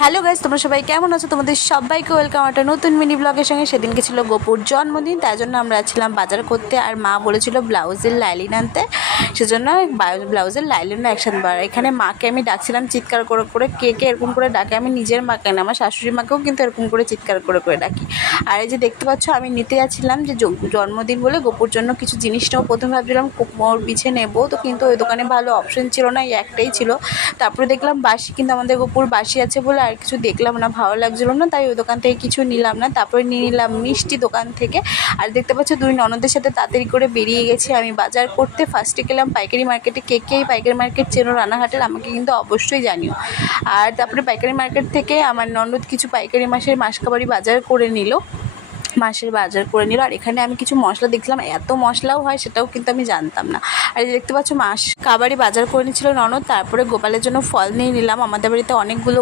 Hello guys, তোমরা সবাই কেমন আছো? তোমাদের সবাইকে ওয়েলকাম একটা নতুন মিনি ব্লগের সঙ্গে। সেদিনকে ছিল গোপুর জন্মদিন, তাই জন্য আমরা ছিলাম বাজার করতে। আর মা বলেছিল ব্লাউজের লাইলিন আনতে, সেজন্য ব্লাউজের লাইলিনও একসাথে বার। এখানে মাকে আমি ডাকছিলাম চিৎকার করে করে, কে কে এরকম করে ডাকে। আমি নিজের মাকে না, আমার শাশুড়ি মাকেও কিন্তু এরকম করে চিৎকার করে করে ডাকি। আর এই যে দেখতে পাচ্ছ, আমি নিতে যাচ্ছিলাম যে জন্মদিন বলে গোপুর জন্য কিছু জিনিস নেবো। প্রথমে ভাবছিলাম ওর পিছিয়ে নেবো, তো কিন্তু ওই দোকানে ভালো অপশন ছিল না, এই একটাই ছিল। তারপরে দেখলাম বাসি, কিন্তু আমাদের গোপুর বাসি আছে বলে আর কিছু দেখলাম না, ভালো লাগছিলো না, তাই ওই দোকান থেকে কিছু নিলাম না। তারপরে নিয়ে নিলাম মিষ্টি দোকান থেকে। আর দেখতে পাচ্ছ দুই ননদের সাথে তাড়াতাড়ি করে বেরিয়ে গেছি আমি বাজার করতে। ফার্স্টে গেলাম পাইকারি মার্কেটে। কে কে পাইকারি মার্কেট চেনো রানাঘাটের, আমাকে কিন্তু অবশ্যই জানিও। আর তারপরে পাইকারি মার্কেট থেকে আমার ননদ কিছু পাইকারি মাসকাবারি বাজার করে নিল, মাসের বাজার করে নিল। আর এখানে আমি কিছু মশলা দেখলাম, এত মশলাও হয় সেটাও কিন্তু আমি জানতাম না। আর এই দেখতে পাচ্ছ মাস কাবারি বাজার করে নিচ্ছিল ননদ। তারপরে গোপালের জন্য ফল নিয়ে নিলাম, আমাদের বাড়িতে অনেকগুলো